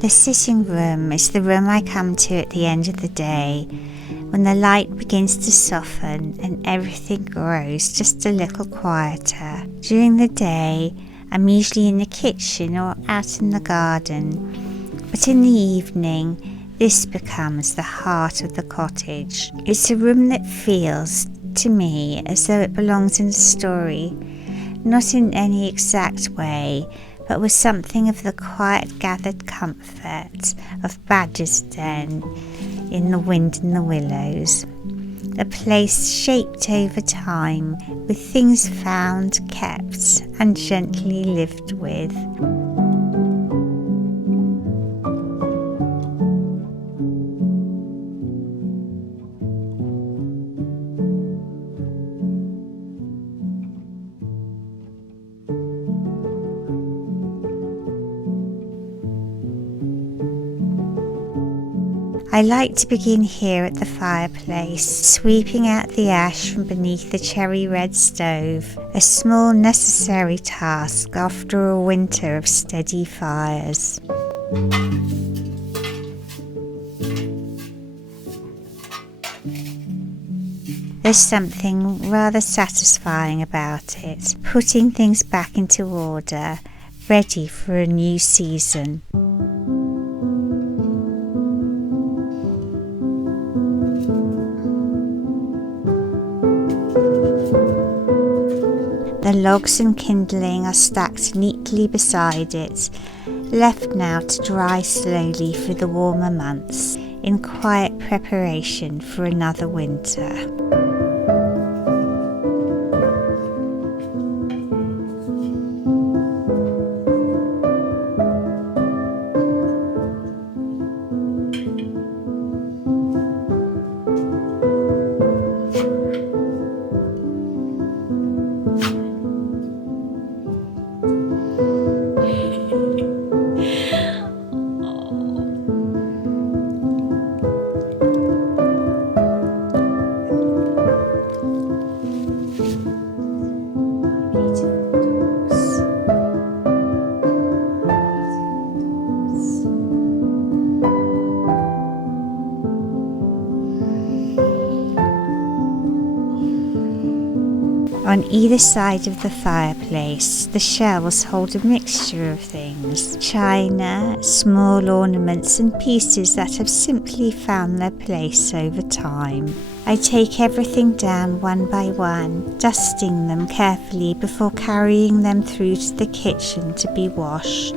The sitting room is the room I come to at the end of the day, when the light begins to soften and everything grows just a little quieter. During the day, I'm usually in the kitchen or out in the garden, but in the evening, this becomes the heart of the cottage. It's a room that feels, to me, as though it belongs in a story, not in any exact way, but with something of the quiet gathered comfort of Badger's Den in The Wind in the Willows. A place shaped over time, with things found, kept, and gently lived with. I like to begin here at the fireplace, sweeping out the ash from beneath the cherry red stove, a small necessary task after a winter of steady fires. There's something rather satisfying about it, putting things back into order, ready for a new season. The logs and kindling are stacked neatly beside it, left now to dry slowly for the warmer months, in quiet preparation for another winter. On either side of the fireplace, the shelves hold a mixture of things: china, small ornaments and pieces that have simply found their place over time. I take everything down one by one, dusting them carefully before carrying them through to the kitchen to be washed.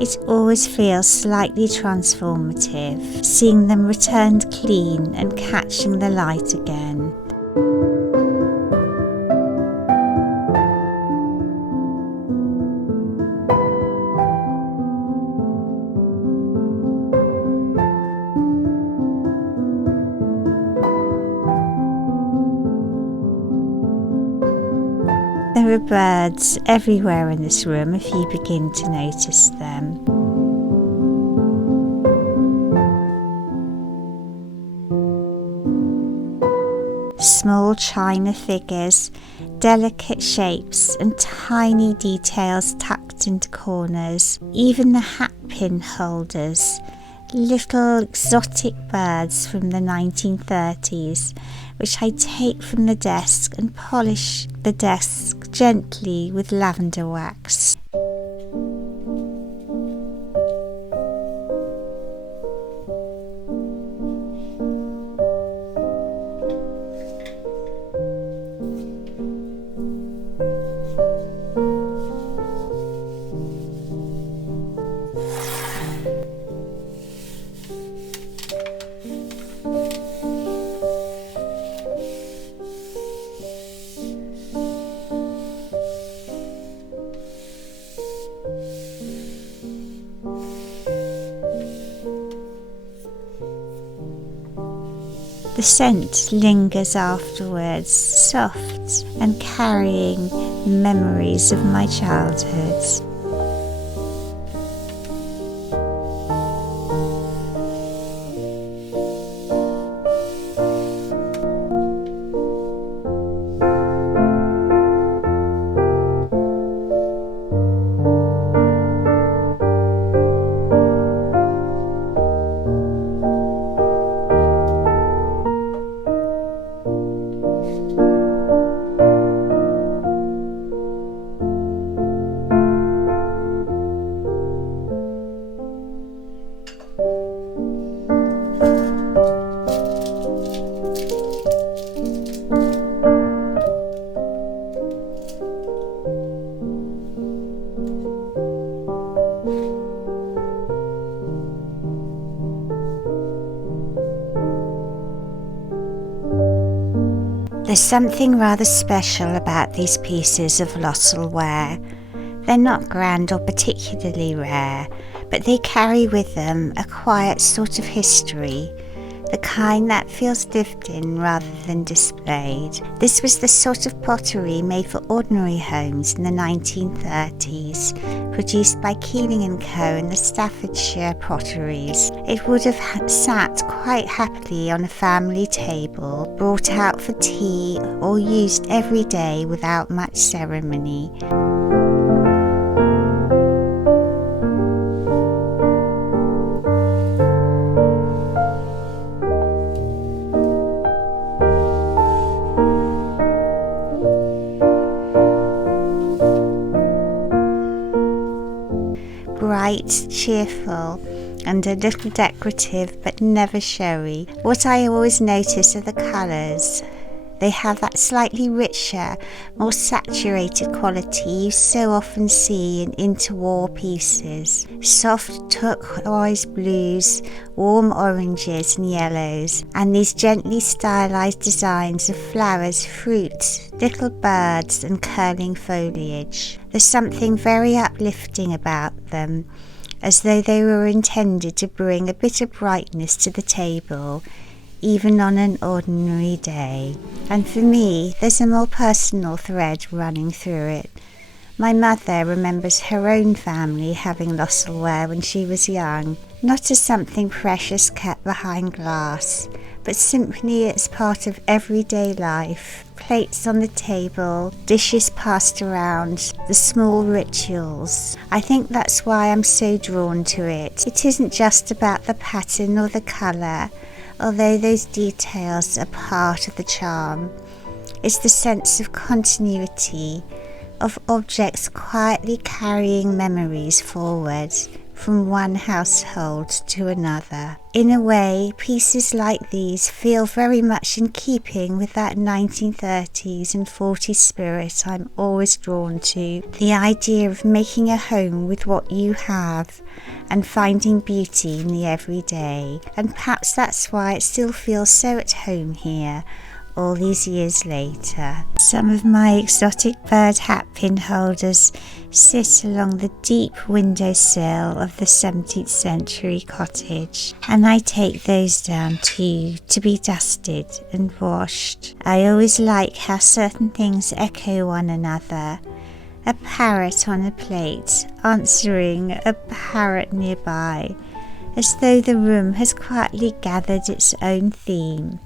It always feels slightly transformative, seeing them returned clean and catching the light again. There are birds everywhere in this room if you begin to notice them. Small china figures, delicate shapes and tiny details tucked into corners. Even the hat pin holders, little exotic birds from the 1930s, which I take from the desk and polish the desk gently with lavender wax. The scent lingers afterwards, soft and carrying memories of my childhood. There's something rather special about these pieces of Losolware. They're not grand or particularly rare, but they carry with them a quiet sort of history, the kind that feels lived in rather than displayed. This was the sort of pottery made for ordinary homes in the 1930s, produced by Keeling & Co. and the Staffordshire Potteries. It would have sat quite happily on a family table, brought out for tea or used every day without much ceremony. Bright, cheerful, and a little decorative but never showy. What I always notice are the colours. They have that slightly richer, more saturated quality you so often see in interwar pieces. Soft turquoise blues, warm oranges and yellows, and these gently stylised designs of flowers, fruit, little birds and curling foliage. There's something very uplifting about them, as though they were intended to bring a bit of brightness to the table, even on an ordinary day. And for me, there's a more personal thread running through it. My mother remembers her own family having Losolware when she was young, not as something precious kept behind glass, but simply as part of everyday life. Plates on the table, dishes passed around, the small rituals. I think that's why I'm so drawn to it. It isn't just about the pattern or the colour, although those details are part of the charm. It's the sense of continuity, of objects quietly carrying memories forward from one household to another. In a way, pieces like these feel very much in keeping with that 1930s and 40s spirit I'm always drawn to, the idea of making a home with what you have and finding beauty in the everyday. And perhaps that's why it still feels so at home here, all these years later. Some of my exotic bird hat pin holders sit along the deep windowsill of the 17th century cottage, and I take those down too to be dusted and washed. I always like how certain things echo one another. A parrot on a plate answering a parrot nearby, as though the room has quietly gathered its own theme.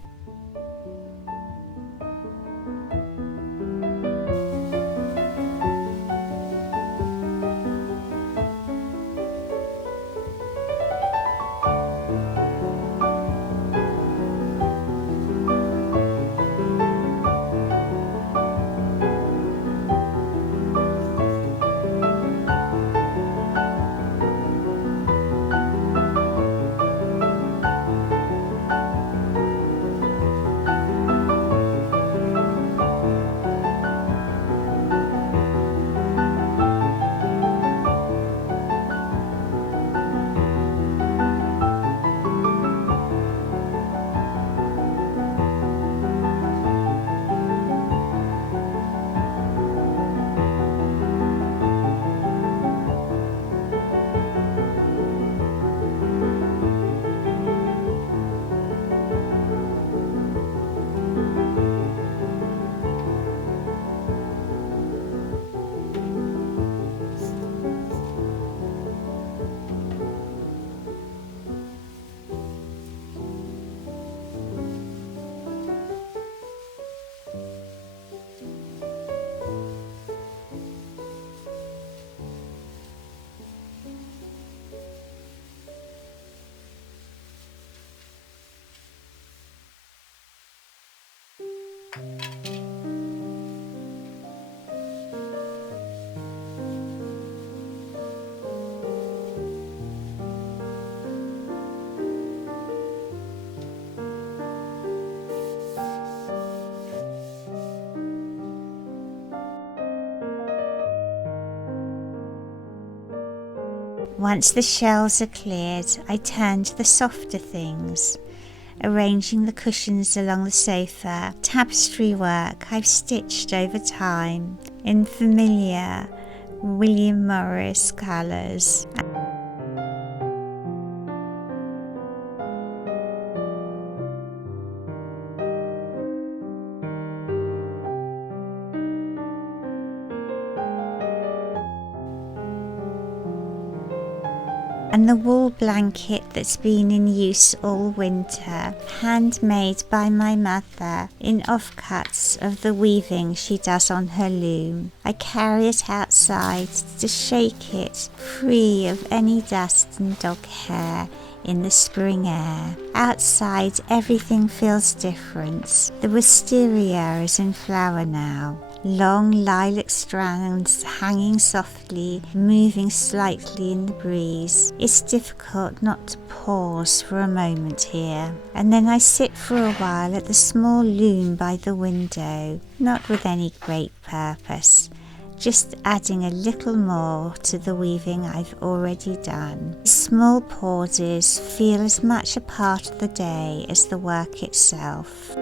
Once the shelves are cleared, I turn to the softer things, arranging the cushions along the sofa, tapestry work I've stitched over time in familiar William Morris colours. And the wool blanket that's been in use all winter, handmade by my mother in offcuts of the weaving she does on her loom. I carry it outside to shake it free of any dust and dog hair in the spring air. Outside everything feels different. The wisteria is in flower now. Long lilac strands hanging softly, moving slightly in the breeze. It's difficult not to pause for a moment here. And then I sit for a while at the small loom by the window, not with any great purpose, just adding a little more to the weaving I've already done. Small pauses feel as much a part of the day as the work itself.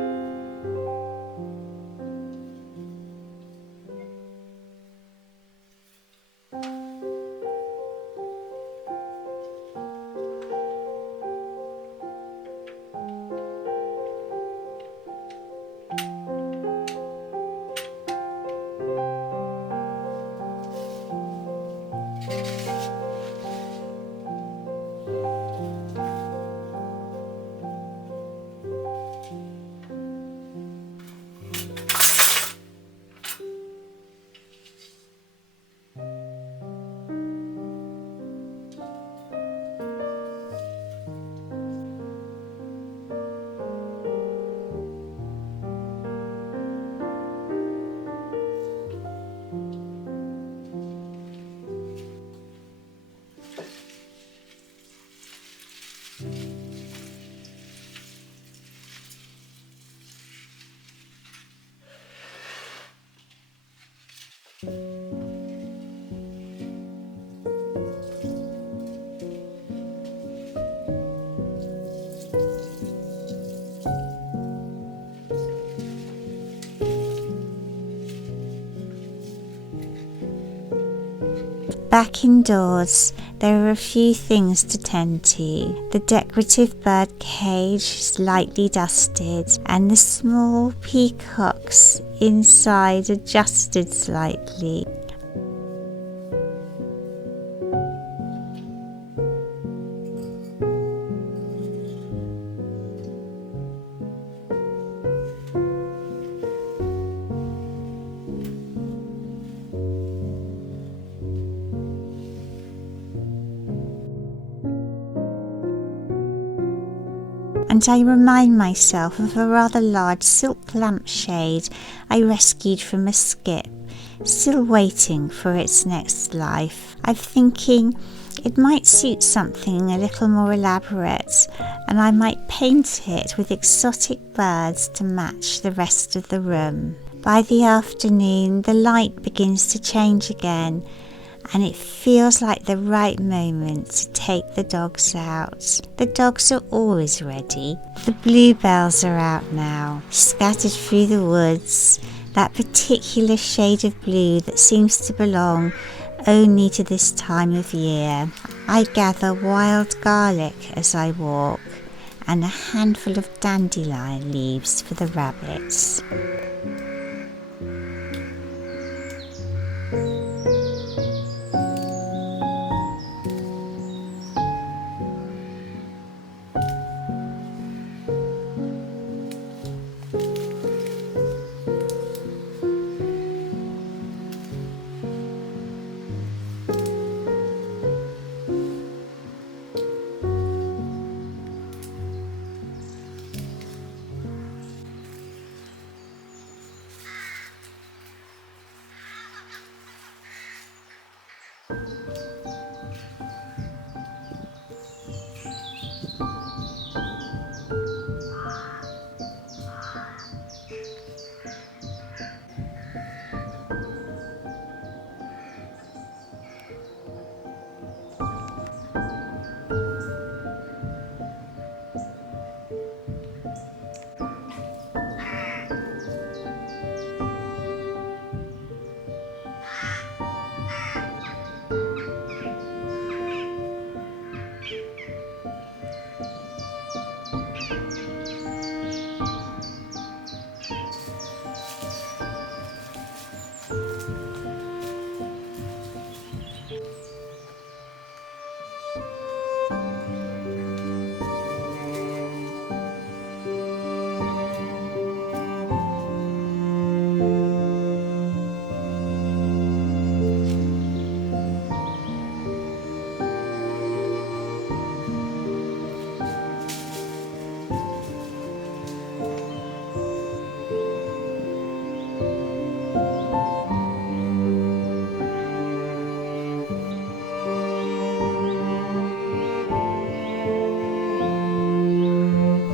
Back indoors, there are a few things to tend to. The decorative bird cage is lightly dusted, and the small peacocks inside adjusted slightly. And I remind myself of a rather large silk lampshade I rescued from a skip, still waiting for its next life. I'm thinking it might suit something a little more elaborate, and I might paint it with exotic birds to match the rest of the room. By the afternoon, the light begins to change again, and it feels like the right moment to take the dogs out. The dogs are always ready. The bluebells are out now, scattered through the woods, that particular shade of blue that seems to belong only to this time of year. I gather wild garlic as I walk, and a handful of dandelion leaves for the rabbits.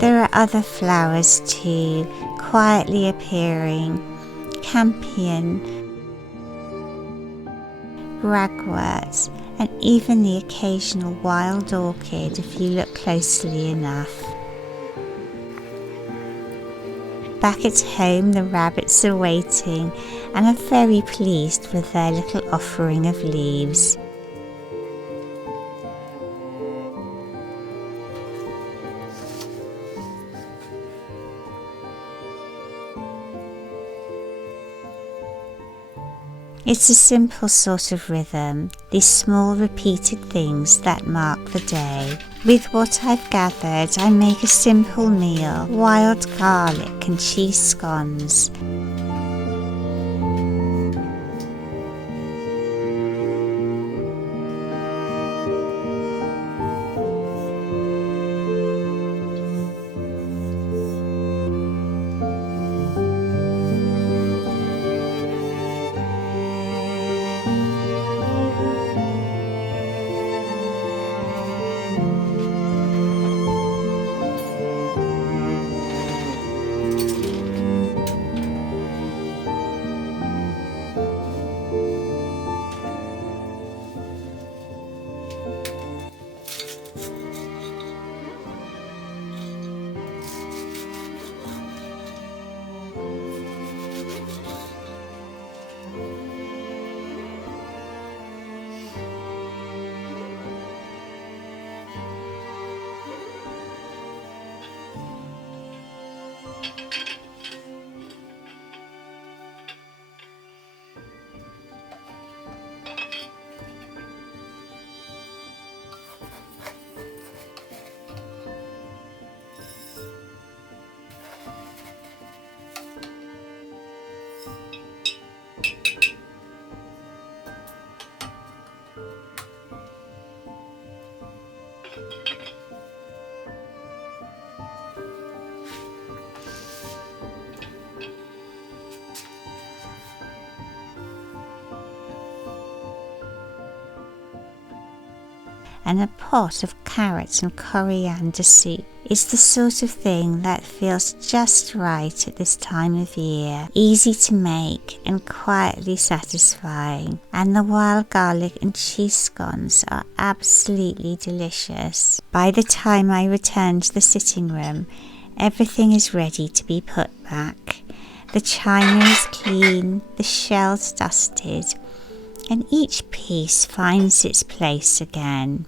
There are other flowers too, quietly appearing: campion, ragwort, and even the occasional wild orchid if you look closely enough. Back at home, the rabbits are waiting and are very pleased with their little offering of leaves. It's a simple sort of rhythm, these small repeated things that mark the day. With what I've gathered, I make a simple meal: wild garlic and cheese scones. And a pot of carrots and coriander soup is the sort of thing that feels just right at this time of year, easy to make and quietly satisfying. And the wild garlic and cheese scones are absolutely delicious. By the time I return to the sitting room, everything is ready to be put back. The china is clean, the shelves dusted, and each piece finds its place again.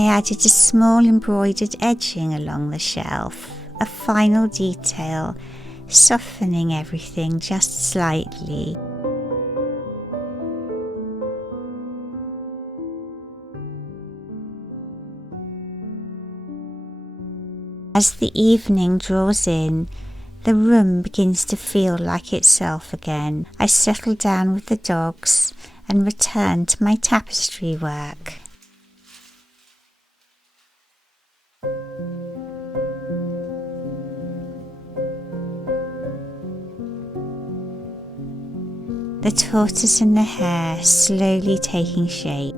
I added a small embroidered edging along the shelf, a final detail, softening everything just slightly. As the evening draws in, the room begins to feel like itself again. I settle down with the dogs and return to my tapestry work. The tortoise and the hare slowly taking shape.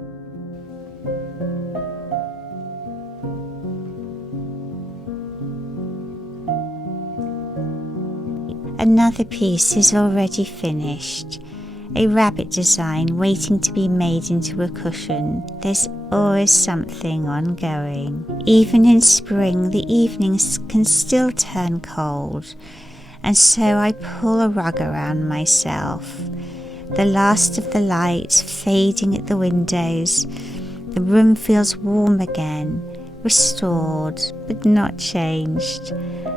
Another piece is already finished, a rabbit design waiting to be made into a cushion. There's always something ongoing. Even in spring, the evenings can still turn cold, and so I pull a rug around myself. The last of the light fading at the windows, the room feels warm again, restored but not changed,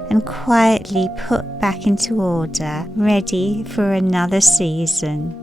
and quietly put back into order, ready for another season.